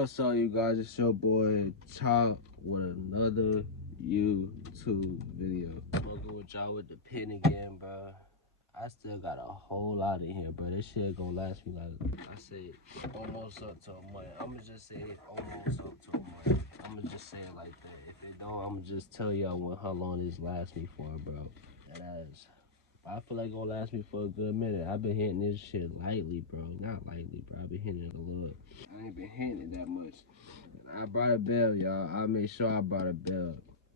What's up, you guys? It's your boy Chop with another YouTube video. Smoking with y'all with the pen again, bro. I still got a whole lot in here, bro. This shit gonna last me like I said, almost up to a month. I'ma just say almost up to a month. I'ma just say it like that. If it don't, I'ma just tell y'all how long this lasts me for, bro. That ass. I feel like it's gonna last me for a good minute. I've been hitting this shit lightly, bro. Not lightly, bro. I've been hitting it a little. I ain't been hitting it that much. I brought a bell, y'all. I made sure I brought a bell.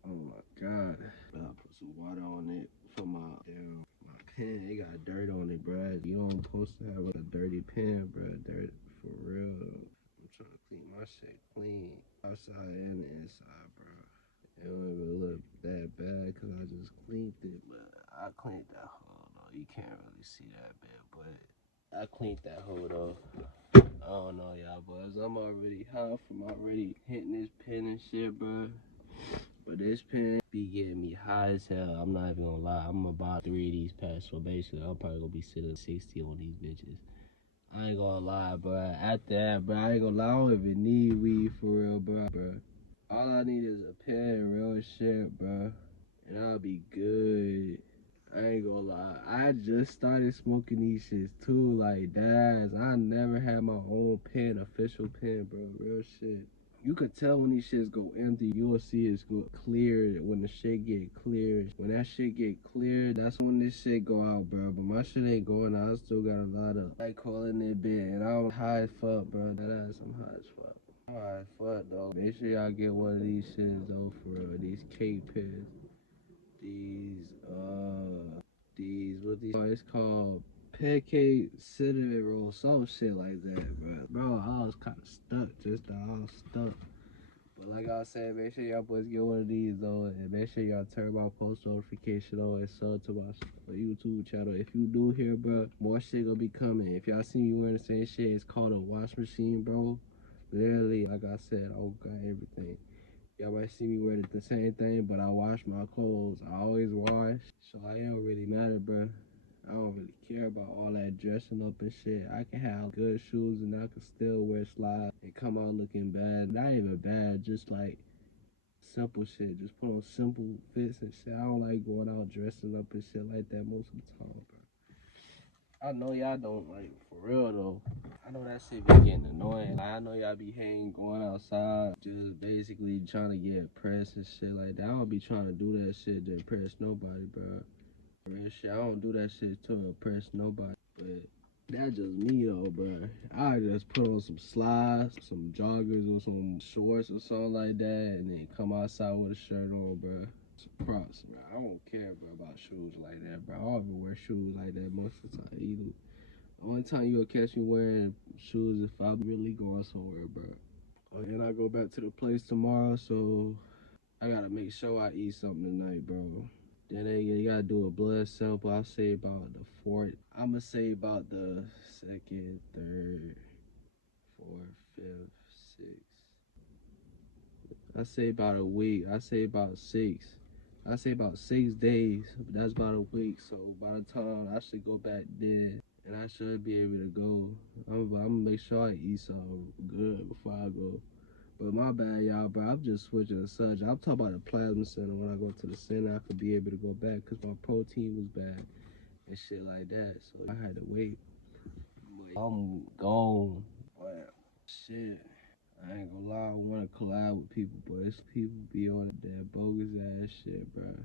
Oh my god. I'll put some water on it for my pen. It got dirt on it, bro. You don't supposed to have a dirty pen, bro. Dirt for real. I'm trying to clean my shit clean. Outside and the inside, bro. It don't even look that bad because I just cleaned it, but I cleaned that hole though. You can't really see that bad, but I cleaned that hole though. I don't know y'all boys. I'm already hot from already hitting this pen and shit, bro. But this pen be getting me high as hell. I'm not even gonna lie. I'm about 3 of these packs, so basically I'm probably gonna be sitting 60 on these bitches. I ain't gonna lie, bro. After that, bro, I ain't gonna lie. I don't even need weed for real, bro. All I need is a pen, real shit, bro. And I'll be good. I ain't gonna lie. I just started smoking these shits too, like that. I never had my own pen, official pen, bro. Real shit. You could tell when these shits go empty. You'll see it's go clear when the shit get clear. When that shit get clear, that's when this shit go out, bro. But my shit ain't going out. I still got a lot of alcohol in it, bit, and I'm high as fuck, bro. That ass, I'm high as fuck. I'm high as fuck, though. Make sure y'all get one of these shits, though, for real. These cake pens. What these, it's called pancake cinnamon roll, some shit like that, bro. I was kind of stuck, I was stuck. But like I said, make sure y'all boys get one of these, though, and make sure y'all turn my post notification on and sub to my YouTube channel. If you new here, bro, more shit gonna be coming. If y'all see me wearing the same shit, it's called a wash machine, bro. Literally, like I said, I got everything. Y'all might see me wearing the same thing, but I wash my clothes. I always wash, so I don't really matter, bro. I don't really care about all that dressing up and shit. I can have good shoes and I can still wear slides and come out looking bad. Not even bad, just like simple shit. Just put on simple fits and shit. I don't like going out dressing up and shit like that most of the time, bro. I know y'all don't, like, for real though. I know that shit be getting annoying. Like, I know y'all be hating going outside, just basically trying to get pressed and shit like that. I don't be trying to do that shit to impress nobody, bro. Real shit, I don't do that shit to impress nobody. But that's just me though, bro. I just put on some slides, some joggers or some shorts or something like that, and then come outside with a shirt on, bro. Props, bro. I don't care, bro, about shoes like that, bro. I don't even wear shoes like that most of the time either. The only time you'll catch me wearing shoes if I'm really going somewhere, bro. And I go back to the place tomorrow, so I gotta make sure I eat something tonight, bro. Then you gotta do a blood sample. I say about the fourth. I'ma say about the second, third, fourth, fifth, sixth. I say about a week. I say about 6. I say about 6 days. That's about a week. So by the time I should go back then, and I should be able to go. I'm gonna make sure I eat something good before I go. But my bad, y'all, bro. I'm just switching the subject. I'm talking about the plasma center. When I go to the center, I could be able to go back because my protein was bad and shit like that. So I had to wait. But I'm gone. But shit. I ain't gonna lie, I wanna collab with people, but it's people be on that bogus ass shit, bro.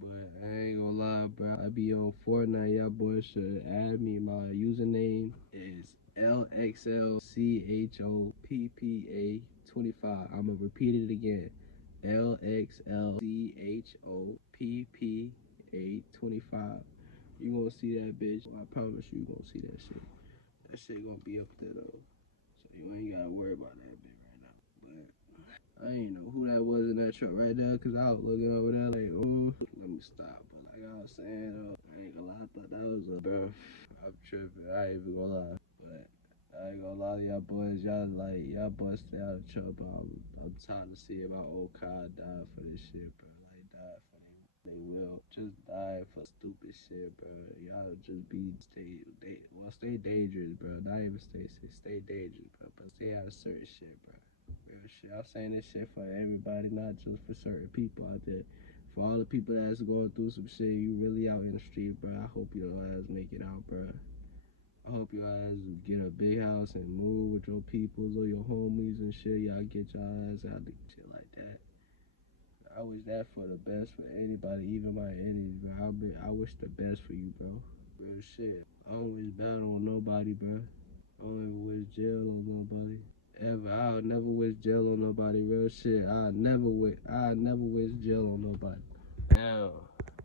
But I ain't gonna lie, bro. I be on Fortnite. Y'all boys should add me. My username is LXLCHOPPA25. I'ma repeat it again. LXLCHOPPA25. You gonna see that bitch. I promise you gonna see that shit. That shit gonna be up there though. So you ain't gotta worry about that bit right now. But I ain't know who that was in that truck right there, cause I was looking over there like, oh, let me stop. But like I was saying, I ain't gonna lie, I thought that was a bro. I'm tripping. I ain't even gonna lie. But I ain't gonna lie to y'all boys. Y'all boys stay out of trouble. I'm tired of seeing my old car die for this shit, bro. Like, die for me. They will just die for stupid shit, bro. Y'all just stay dangerous, bro. Not even stay dangerous, bro. But stay out of certain shit, bro. Real shit. I'm saying this shit for everybody, not just for certain people out there. For all the people that's going through some shit, you really out in the street, bro. I hope your ass make it out, bro. I hope your ass get a big house and move with your peoples or your homies and shit. Y'all get your ass out of shit like that. I wish that for the best for anybody, even my enemies, bro. I wish the best for you, bro. Real shit. I don't wish bad on nobody, bro. I don't ever wish jail on nobody. Ever. I'll never wish jail on nobody. Real shit. I never wish jail on nobody. Now,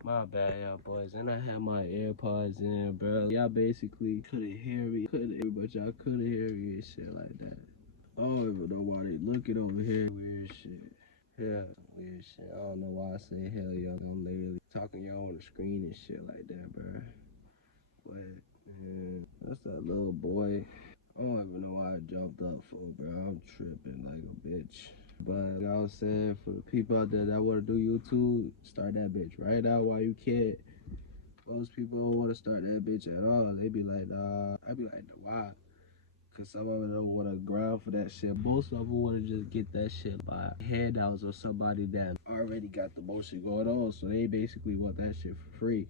my bad, y'all boys. And I had my AirPods in, bro. Y'all basically couldn't hear me. But y'all couldn't hear me and shit like that. I don't even know why they looking over here. Weird shit. Yeah, weird shit. I don't know why I say hell, y'all. I'm literally talking y'all on the screen and shit like that, bro. But, man, that's that little boy. I don't even know why I jumped up for, bro. I'm tripping like a bitch. But like I was saying, for the people out there that want to do YouTube, start that bitch right now while you can. Most people don't want to start that bitch at all. They be like, nah. I be like, why? Cause some of them don't want to grind for that shit. Most of them want to just get that shit by handouts or somebody that already got the motion going on. So they basically want that shit for free.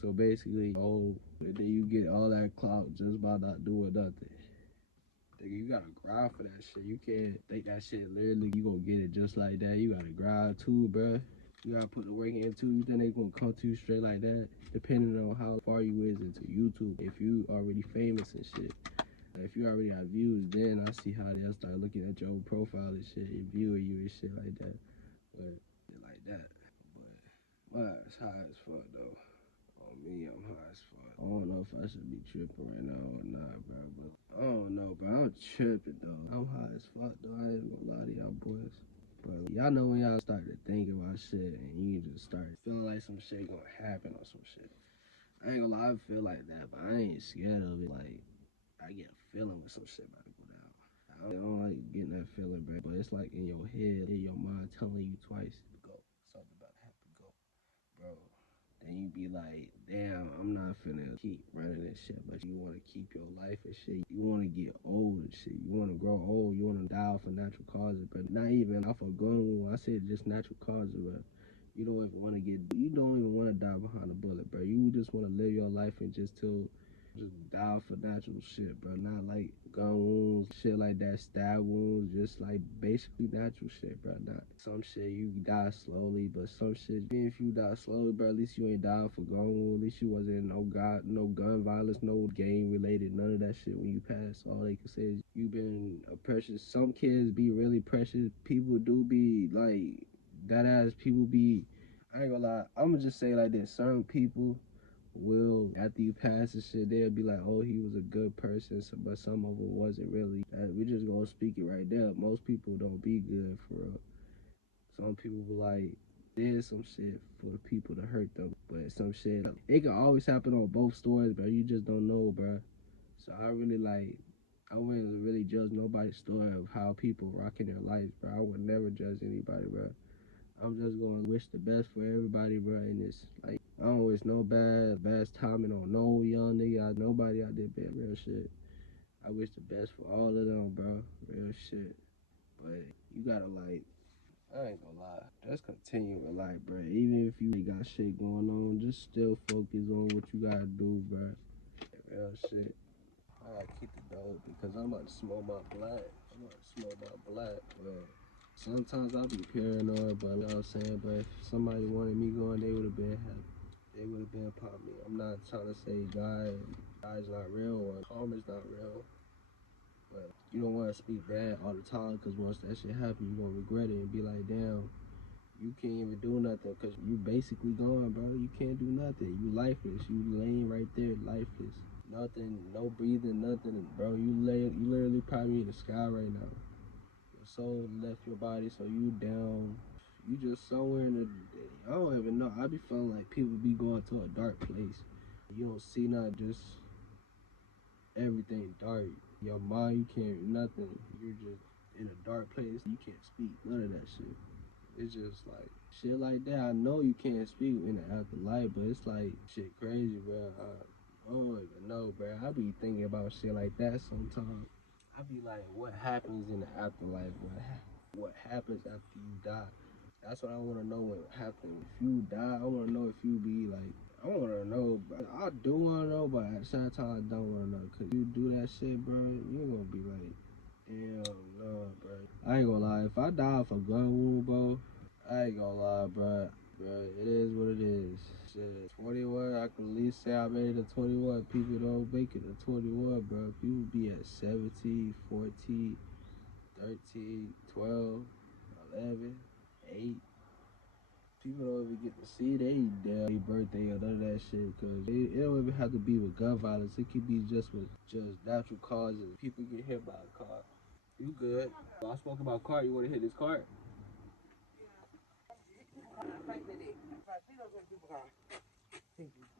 So basically, and then you get all that clout just by not doing nothing. Nigga, you gotta grind for that shit. You can't think that shit literally you gonna get it just like that. You gotta grind too, bruh. You gotta put the work in too. You think they gonna come to you straight like that? Depending on how far you is into YouTube. If you already famous and shit. If you already have views, then I see how they'll start looking at your profile and shit and viewing you and shit like that. But shit like that. But my ass high as fuck though. On me, I'm high as fuck. I don't know if I should be tripping right now or not, bro. But I don't know, bro. I'm tripping though. I'm high as fuck though. I ain't gonna lie to y'all boys. But y'all know when y'all start to think about shit and you just start feeling like some shit gonna happen or some shit. I ain't gonna lie, I feel like that, but I ain't scared of it. Like, I get a feeling when some shit about to go down. I don't like getting that feeling, bro. But it's like in your head, in your mind, telling you twice, go. Something about to happen, go, bro. Then you be like, damn, I'm not finna keep running this shit. But you want to keep your life and shit. You want to get old and shit. You want to grow old. You want to die off of natural causes, but not even off of gun wound. I said just natural causes, but you don't even want to you don't even want to die behind a bullet, bro. You just want to live your life and just die for natural shit, bro. Not like gun wounds, shit like that, stab wounds, just like basically natural shit, bro. Not some shit you die slowly, but some shit, even if you die slowly, bro, at least you ain't died for gun wounds. At least you wasn't in no gun violence, no gang related, none of that shit when you pass. All they can say is you been a precious. Some kids be really precious. People do be like that ass. People be. I ain't gonna lie. I'm gonna just say like this. Certain people will, after you pass the shit, they'll be like, oh, he was a good person, but some of them wasn't really. We just gonna speak it right there. Most people don't be good for real. Some people be like, did some shit for the people to hurt them, but some shit, it can always happen on both stories, but you just don't know, bro. So I wouldn't really judge nobody's story of how people rocking their lives, bro. I would never judge anybody, bro. I'm just gonna wish the best for everybody, bro. And it's like I don't wish no bad timing on no young nigga, nobody out there, bad real shit. I wish the best for all of them, bro. Real shit. But you gotta like, I ain't gonna lie, just continue with life, bro. Even if you got shit going on, just still focus on what you gotta do, bro. Real shit. I gotta keep the dope because I'm about to smoke my black. But sometimes I'll be paranoid, but you know what I'm saying? But if somebody wanted me going, they would have been happy. They would have been upon me. I'm not trying to say God's not real or karma's not real. But you don't want to speak bad all the time because once that shit happen, you're going to regret it and be like, damn, you can't even do nothing because you basically gone, bro. You can't do nothing. You lifeless. You laying right there, lifeless. Nothing, no breathing, nothing, bro. You literally probably in the sky right now. Your soul left your body, so you down. You just somewhere in the. I don't even know. I be feeling like people be going to a dark place. You don't see nothing, just everything dark. Your mind, you can't nothing. You're just in a dark place. You can't speak none of that shit. It's just like shit like that. I know you can't speak in the afterlife, but it's like shit crazy, bro. I don't even know, bro. I be thinking about shit like that sometimes. I be like, what happens in the afterlife? What happens after you die? That's what I want to know. What happens if you die? I want to know if you be like. I want to know. I do want to know, but at the same time, I don't want to know. Cause you do that shit, bro. You gonna be like, damn, no, bro. I ain't gonna lie. If I die off a gun wound, bro, I ain't gonna lie, bro. Bro, it is what it is. Shit, 21, I can at least say I made it to 21. People don't make it to 21, bro. People be at 17, 14, 13, 12, 11, 8. People don't even get to see their birthday or none of that shit, because it don't even have to be with gun violence. It could be just with just natural causes. People get hit by a car. You good. I spoke about car. You want to hit this car?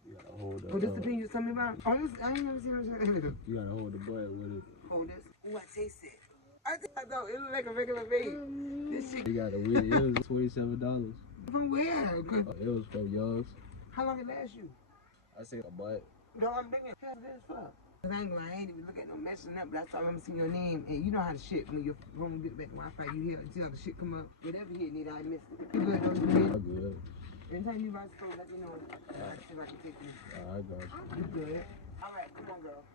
You gotta hold Oh, this the thing you told me about? I ain't never seen it. You gotta hold the button with it. Hold this. Oh, I taste it. I thought it looked like a regular vape. This shit. You gotta win. It was $27. From where? It was from Young's. How long it last you? I said a butt. No, I'm thinking, how's this for? Cause I ain't gonna lie, I ain't even look at no messing up, but I saw I remember seeing your name, and you know how the shit, when you get back to Wi-Fi, you hear until the shit come up. Whatever hit need, I missed it. You good, though? You good? I'm good. Anytime you ride slow, let me know. I see if I can take you. I got you. You good? Alright, come on, girl.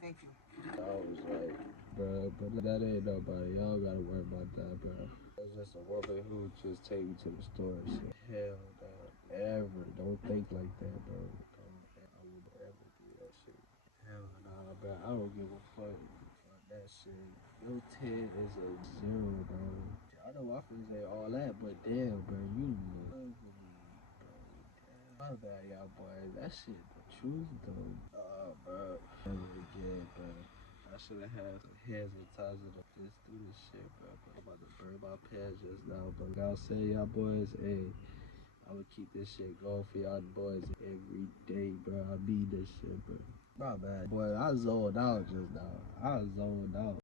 Thank you. I was like, bro, but that ain't nobody. Y'all gotta worry about that, bro. It's just a woman who just take me to the store and shit. Hell no. Never. Don't think like that, bro. I would ever do that shit. Hell nah, bro. I don't give a fuck about that shit. Your 10 is a 0, bro. I know my friends ain't all that, but damn, bro, you love me, bro. Damn. My bad, y'all boys. That shit the truth, though. Bro. Never again, bro. I should have had some hands sanitizer to just do this shit, bro. But I'm about to burn my pants just now. But like I'll say, y'all boys, hey, I would keep this shit going for y'all boys every day, bro. I need this shit, bro. My bad. Boy, I zoned out just now. I zoned out.